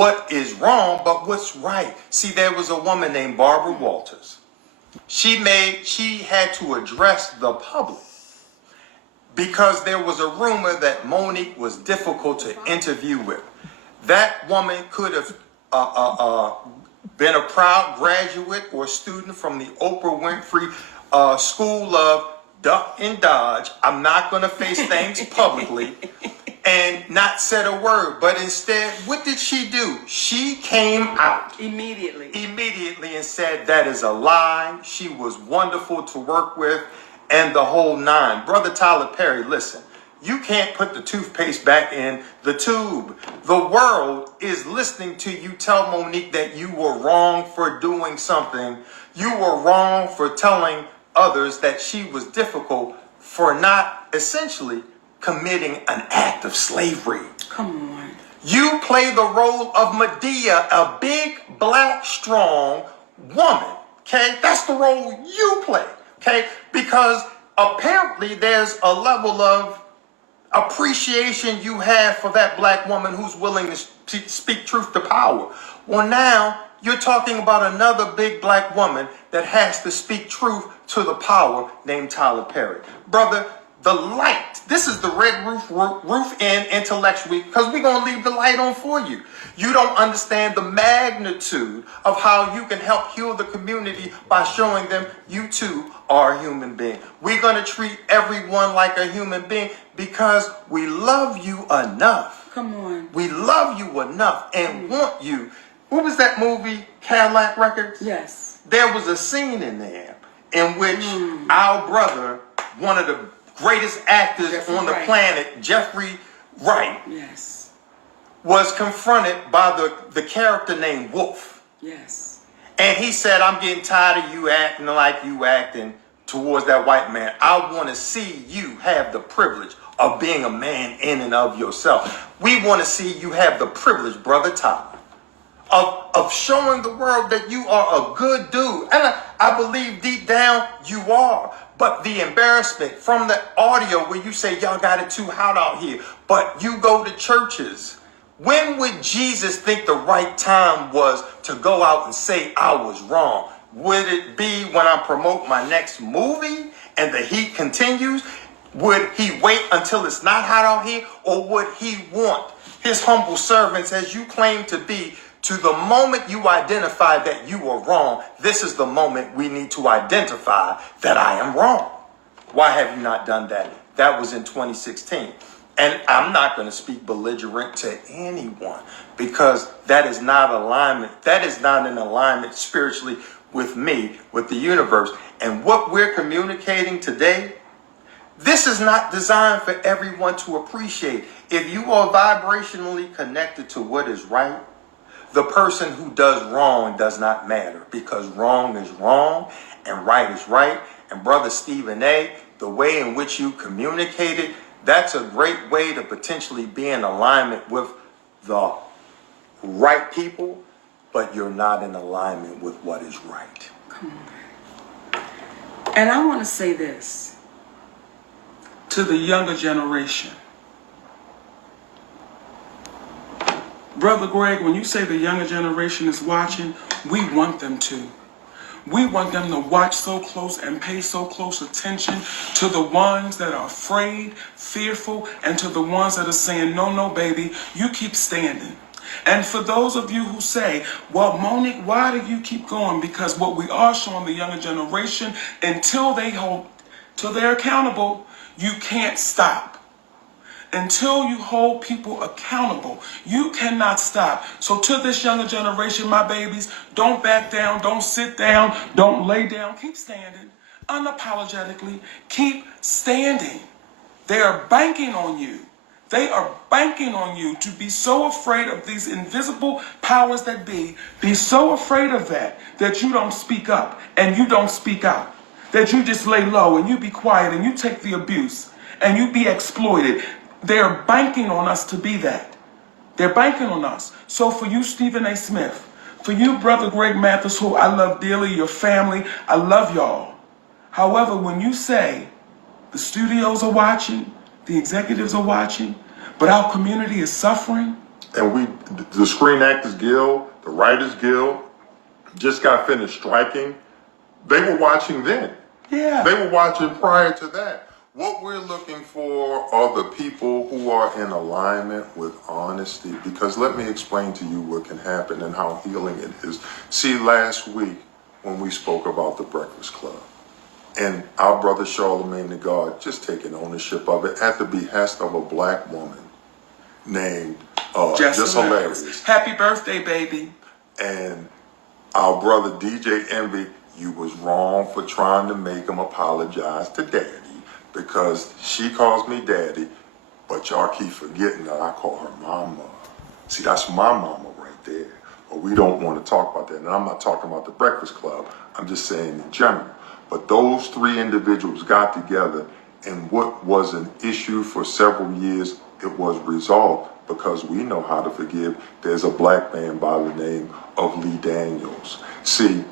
what is wrong, but what's right. See, there was a woman named Barbara Walters. She had to address the public because there was a rumor that Monique was difficult to interview with. That woman could have been a proud graduate or student from the Oprah Winfrey School of Duck and Dodge. I'm not going to face things publicly and not said a word. But instead, what did she do? She came out immediately and said that is a lie. She was wonderful to work with and the whole nine. Brother Tyler Perry, listen. You can't put the toothpaste back in the tube. The world is listening to you tell Monique that you were wrong for doing something. You were wrong for telling others that she was difficult for not essentially committing an act of slavery. Come on. You play the role of Medea, a big, black, strong woman. Okay? That's the role you play. Okay? Because apparently there's a level of appreciation you have for that black woman who's willing to speak truth to power. Well, now you're talking about another big black woman that has to speak truth to the power named Tyler Perry. Brother, the light, this is the Red Roof Inn intellectually, because we're going to leave the light on for you. You don't understand the magnitude of how you can help heal the community by showing them you too are a human being. We're going to treat everyone like a human being because we love you enough. Come on. We love you enough and want you. What was that movie, Cadillac Records? Yes. There was a scene in there in which our brother, one of the greatest actors on the planet, Jeffrey Wright, yes, was confronted by the character named Wolf. Yes. And he said, I'm getting tired of you acting like you acting towards that white man. I want to see you have the privilege of being a man in and of yourself. We want to see you have the privilege, Brother Tyler, of showing the world that you are a good dude. And I believe deep down you are. But the embarrassment from the audio where you say, y'all got it too hot out here, but you go to churches. When would Jesus think the right time was to go out and say I was wrong? Would it be when I promote my next movie and the heat continues? Would he wait until it's not hot out here? Or would he want his humble servants, as you claim to be, to the moment you identify that you are wrong, this is the moment we need to identify that I am wrong. Why have you not done that? That was in 2016. And I'm not going to speak belligerent to anyone because that is not alignment. That is not in alignment spiritually with me, with the universe. And what we're communicating today, this is not designed for everyone to appreciate. If you are vibrationally connected to what is right, the person who does wrong does not matter because wrong is wrong and right is right. And Brother Stephen A., the way in which you communicated, that's a great way to potentially be in alignment with the right people, but you're not in alignment with what is right. Come on. And I want to say this to the younger generation. Brother Greg, when you say the younger generation is watching, we want them to. We want them to watch so close and pay so close attention to the ones that are afraid, fearful, and to the ones that are saying, no, no, baby, you keep standing. And for those of you who say, well, Monique, why do you keep going? Because what we are showing the younger generation, until they're accountable, you can't stop. Until you hold people accountable, you cannot stop. So to this younger generation, my babies, don't back down, don't sit down, don't lay down. Keep standing. Unapologetically, keep standing. They are banking on you. They are banking on you to be so afraid of these invisible powers that be so afraid of that you don't speak up and you don't speak out, that you just lay low and you be quiet and you take the abuse and you be exploited. They're banking on us to be that. They're banking on us. So for you, Stephen A. Smith, for you, Brother Greg Mathis, who I love dearly, your family, I love y'all. However, when you say the studios are watching, the executives are watching, but our community is suffering, And the Screen Actors Guild, the Writers Guild, just got finished striking. They were watching then. Yeah. They were watching prior to that. What we're looking for are the people who are in alignment with honesty. Because let me explain to you what can happen and how healing it is. See, last week when we spoke about the Breakfast Club, and our brother Charlemagne the God just taking ownership of it at the behest of a black woman named Just Hilarious. Happy birthday, baby. And our brother DJ Envy, you was wrong for trying to make him apologize to Daddy, because she calls me Daddy, but y'all keep forgetting that I call her Mama. See, that's my mama right there. But we don't want to talk about that. And I'm not talking about the Breakfast Club. I'm just saying in general. But those three individuals got together, and what was an issue for several years, it was resolved because we know how to forgive. There's a black man by the name of Lee Daniels. See,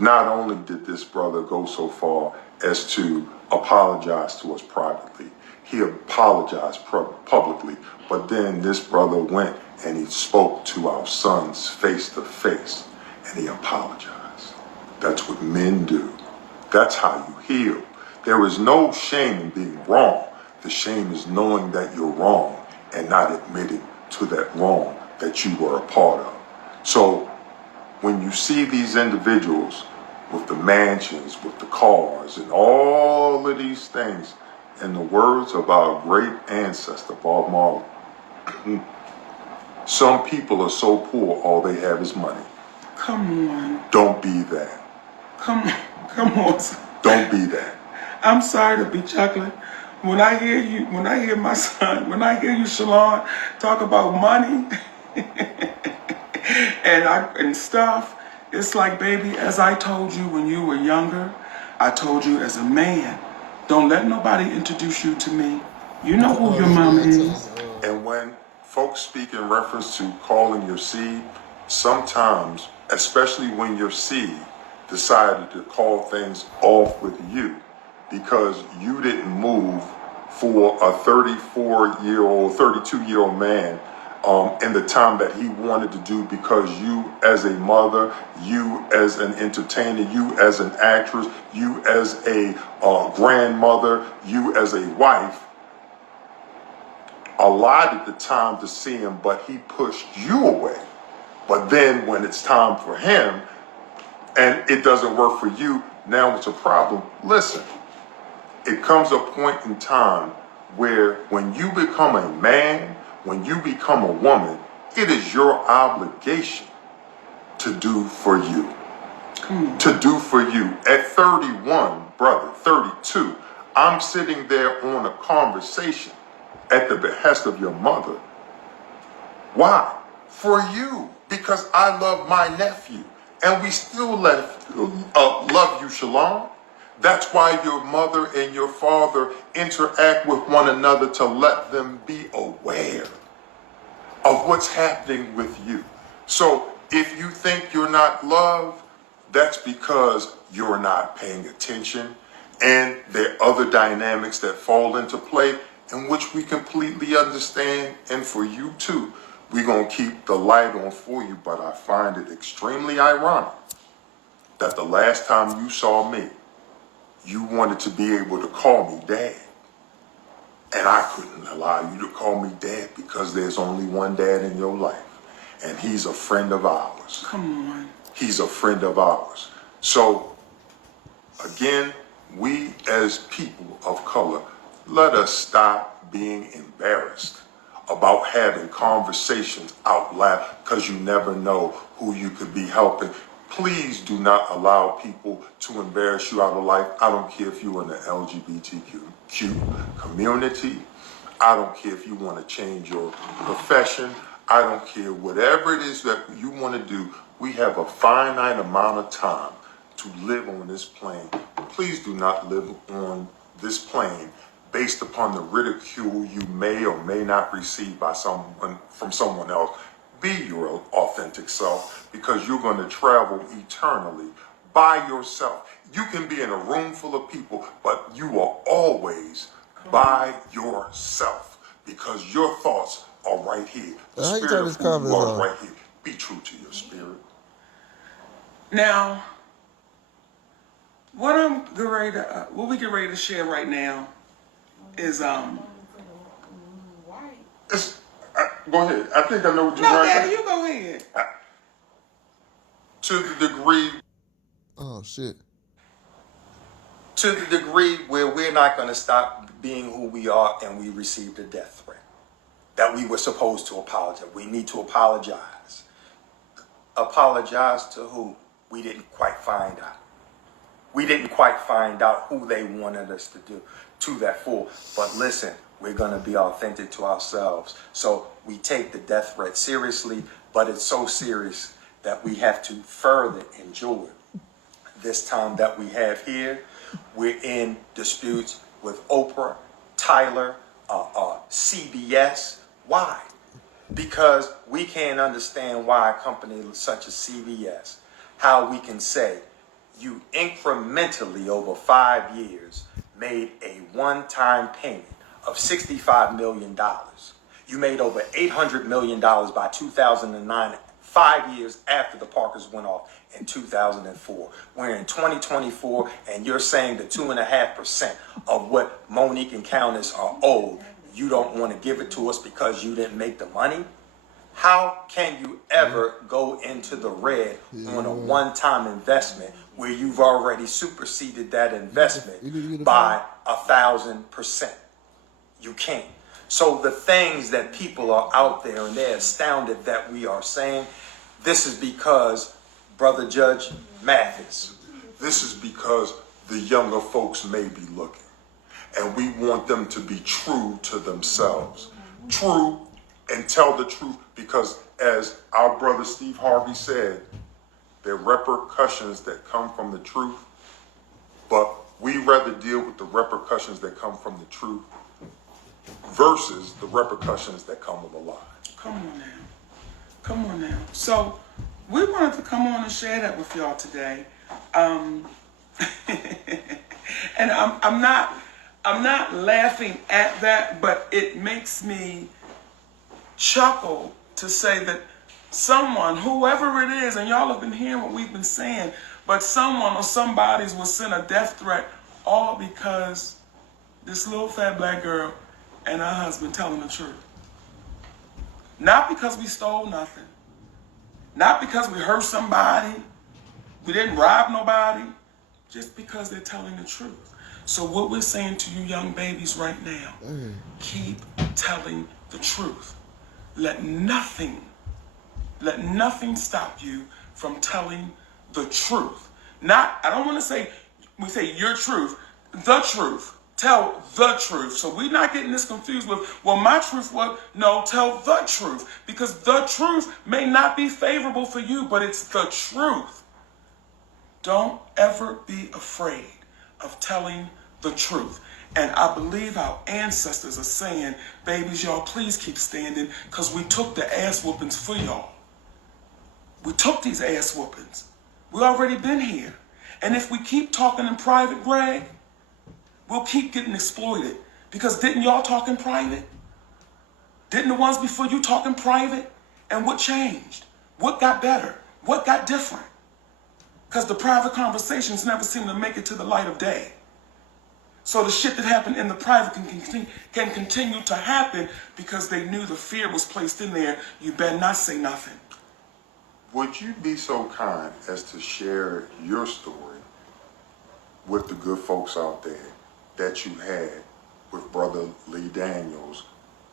not only did this brother go so far as to apologize to us privately, he apologized publicly, but then this brother went and he spoke to our sons face to face, and he apologized. That's what men do. That's how you heal. There is no shame in being wrong. The shame is knowing that you're wrong and not admitting to that wrong that you were a part of. So when you see these individuals with the mansions, with the cars, and all of these things, in the words of our great ancestor, Bob Marley, some people are so poor, all they have is money. Come on. Don't be that. Come on. Don't be that. I'm sorry to be chuckling. When I hear you, when I hear my son, when I hear you, Shalon, talk about money and stuff, it's like, baby, as I told you when you were younger, I told you as a man, don't let nobody introduce you to me. You know who your mama is. And when folks speak in reference to calling your seed, sometimes, especially when your seed decided to call things off with you because you didn't move for a 34-year-old, 32-year-old man in the time that he wanted to do, because you as a mother, you as an entertainer, you as an actress, you as a grandmother, you as a wife, allotted the time to see him, but he pushed you away. But then when it's time for him and it doesn't work for you, now it's a problem. Listen, it comes a point in time where when you become a man, when you become a woman, it is your obligation to do for you. To do for you. At 31, brother, 32, I'm sitting there on a conversation at the behest of your mother. Why? For you. Because I love my nephew. And we still love you, Shalom. That's why your mother and your father interact with one another, to let them be aware of what's happening with you. So if you think you're not loved, that's because you're not paying attention. And there are other dynamics that fall into play, in which we completely understand. And for you too, we're going to keep the light on for you. But I find it extremely ironic that the last time you saw me, you wanted to be able to call me dad. And I couldn't allow you to call me dad because there's only one dad in your life. And he's a friend of ours. Come on. He's a friend of ours. So, again, we as people of color, let us stop being embarrassed about having conversations out loud, because you never know who you could be helping. Please do not allow people to embarrass you out of life. I don't care if you're in the LGBTQ community. I don't care if you want to change your profession. I don't care. Whatever it is that you want to do, we have a finite amount of time to live on this plane. Please do not live on this plane based upon the ridicule you may or may not receive from someone else. Be your authentic self, because you're going to travel eternally by yourself. You can be in a room full of people, but you are always by yourself, because your thoughts are right here. The How you spirit turn of this who you conference are on? right here. Be true to your spirit. Now, what we get ready to share right now is It's, go ahead. I think I know what you're No, right. Daddy, you go ahead. To the degree Oh shit. to the degree where we're not going to stop being who we are and we received a death threat that we were supposed to apologize. We need to apologize. Apologize to who? We didn't quite find out. We didn't quite find out who they wanted us to do to that for. But listen, we're going to be authentic to ourselves. So we take the death threat seriously, but it's so serious that we have to further enjoy this time that we have here. We're in disputes with Oprah, Tyler, CBS. Why? Because we can't understand why a company such as CBS, how we can say you incrementally over 5 years made a one-time payment of $65 million. You made over $800 million by 2009, 5 years after the Parkers went off in 2004. We're in 2024, and you're saying that 2.5% of what Monique and Countess are owed, you don't want to give it to us because you didn't make the money? How can you ever go into the red on a one-time investment where you've already superseded that investment by 1,000%? You can't. So the things that people are out there and they're astounded that we are saying, this is because Brother Judge Mathis, this is because the younger folks may be looking. And we want them to be true to themselves. True and tell the truth, because as our brother Steve Harvey said, there are repercussions that come from the truth, but we rather deal with the repercussions that come from the truth versus the repercussions that come with a lie. Come on now. Come on now. So we wanted to come on and share that with y'all today. And I'm not laughing at that, but it makes me chuckle to say that someone, whoever it is, and y'all have been hearing what we've been saying, but someone or somebody's will send a death threat all because this little fat black girl and her husband telling the truth. Not because we stole nothing. Not because we hurt somebody. We didn't rob nobody. Just because they're telling the truth. So what we're saying to you young babies right now, keep telling the truth. Let nothing stop you from telling the truth. Not, I don't want to say, we say your truth, the truth. Tell the truth. So we're not getting this confused with, well, my truth was, no, tell the truth. Because the truth may not be favorable for you, but it's the truth. Don't ever be afraid of telling the truth. And I believe our ancestors are saying, babies, y'all, please keep standing, because we took the ass whoopings for y'all. We took these ass whoopings. We already been here. And if we keep talking in private, Greg, we'll keep getting exploited. Because didn't y'all talk in private? Didn't the ones before you talk in private? And what changed? What got better? What got different? Because the private conversations never seem to make it to the light of day. So the shit that happened in the private can continue to happen because they knew the fear was placed in there. You better not say nothing. Would you be so kind as to share your story with the good folks out there that you had with Brother Lee Daniels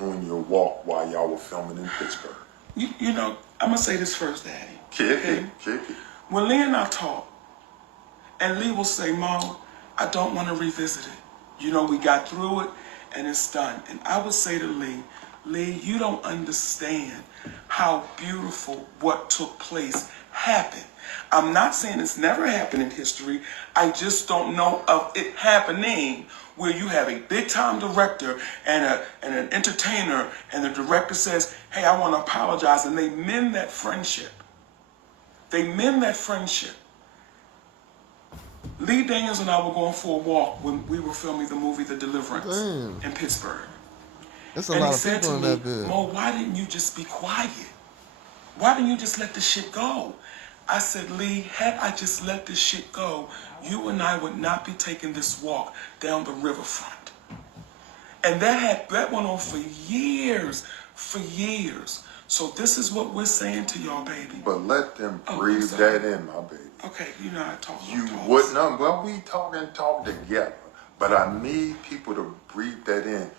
on your walk while y'all were filming in Pittsburgh? You know, I'm going to say this first, Daddy. Kick it. When Lee and I talk, and Lee will say, Mom, I don't want to revisit it. You know, we got through it and it's done. And I would say to Lee, you don't understand how beautiful what took place happened. I'm not saying it's never happened in history. I just don't know of it happening where you have a big time director and an entertainer, and the director says, hey, I want to apologize, and they mend that friendship. Lee Daniels and I were going for a walk when we were filming the movie The Deliverance in Pittsburgh. There's a And lot he of said people to in me, that bed. Mo, why didn't you just be quiet? Why didn't you just let the shit go? I said, Lee, had I just let this shit go, you and I would not be taking this walk down the riverfront. And that went on for years. So this is what we're saying to y'all, baby. But let them Oh, I'm breathe sorry. that in, my baby. Okay, you know I talk. You wouldn't, well, we talk together. But I need people to breathe that in.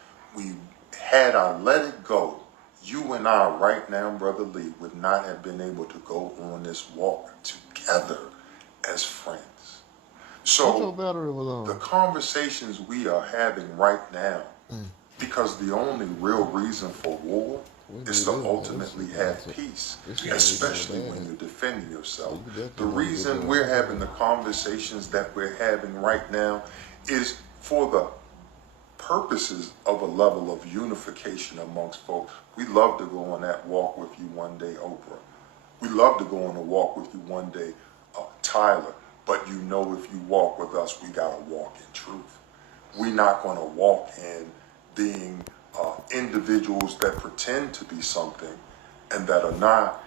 Had I let it go, you and I right now, Brother Lee, would not have been able to go on this walk together as friends. What your So battery was the on? conversations we are having right now, because the only real reason for war is to ultimately have peace, especially when you're defending yourself. The reason we're having the conversations that we're having right now is for the purposes of a level of unification amongst folks. We love to go on that walk with you one day, Oprah. We love to go on a walk with you one day, Tyler. But you know, if you walk with us, we got to walk in truth. We're not going to walk in being individuals that pretend to be something and that are not.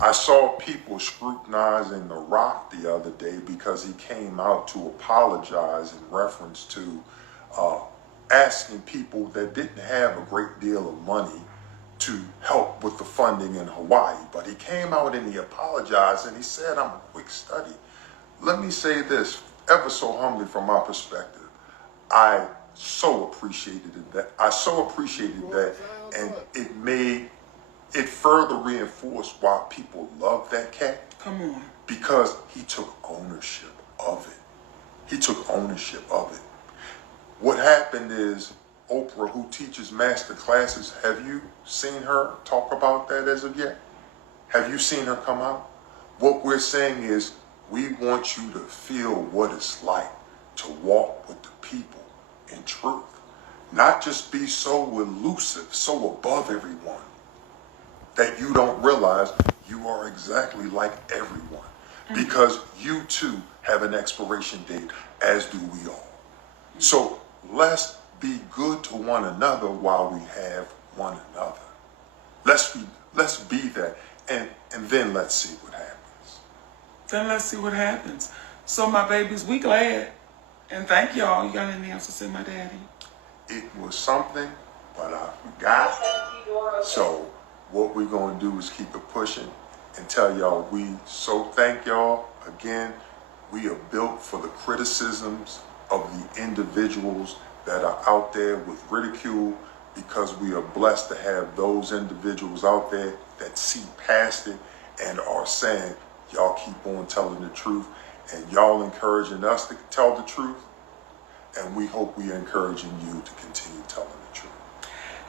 I saw people scrutinizing The Rock the other day because he came out to apologize in reference to asking people that didn't have a great deal of money to help with the funding in Hawaii. But he came out and he apologized and he said, I'm a quick study. Let me say this ever so humbly from my perspective. I so appreciated that. And it further reinforced why people love that cat. Come on. Because he took ownership of it. What happened is Oprah, who teaches master classes, have you seen her talk about that as of yet? Have you seen her come out? What we're saying is we want you to feel what it's like to walk with the people in truth. Not just be so elusive, so above everyone, that you don't realize you are exactly like everyone. Because you too have an expiration date, as do we all. So let's be good to one another while we have one another. Let's be that, and then let's see what happens. So my babies, we glad. And thank y'all. You got anything else to say, my daddy? It was something, but I forgot. So what we're going to do is keep it pushing and tell y'all we so thank y'all again. We are built for the criticisms of the individuals that are out there with ridicule, because we are blessed to have those individuals out there that see past it and are saying, y'all keep on telling the truth, and y'all encouraging us to tell the truth, and we hope we are encouraging you to continue telling the truth.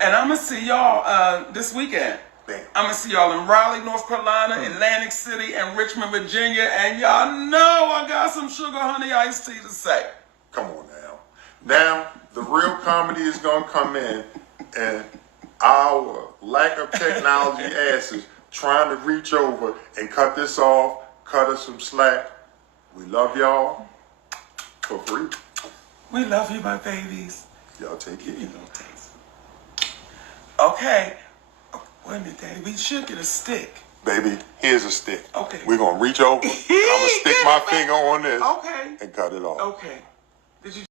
And I'm going to see y'all this weekend. Bam. I'm going to see y'all in Raleigh, North Carolina, Atlantic City, and Richmond, Virginia. And y'all know I got some sugar honey iced tea to say. Come on now. Now, the real comedy is going to come in, and our lack of technology asses trying to reach over and cut this off, cut us some slack. We love y'all for free. We love you, my babies. Y'all take care. You little taste. Okay. Wait a minute, Daddy. We should get a stick. Baby, here's a stick. Okay. We're going to reach over, and I'm going to stick my finger on this Okay. and cut it off. Okay. Did you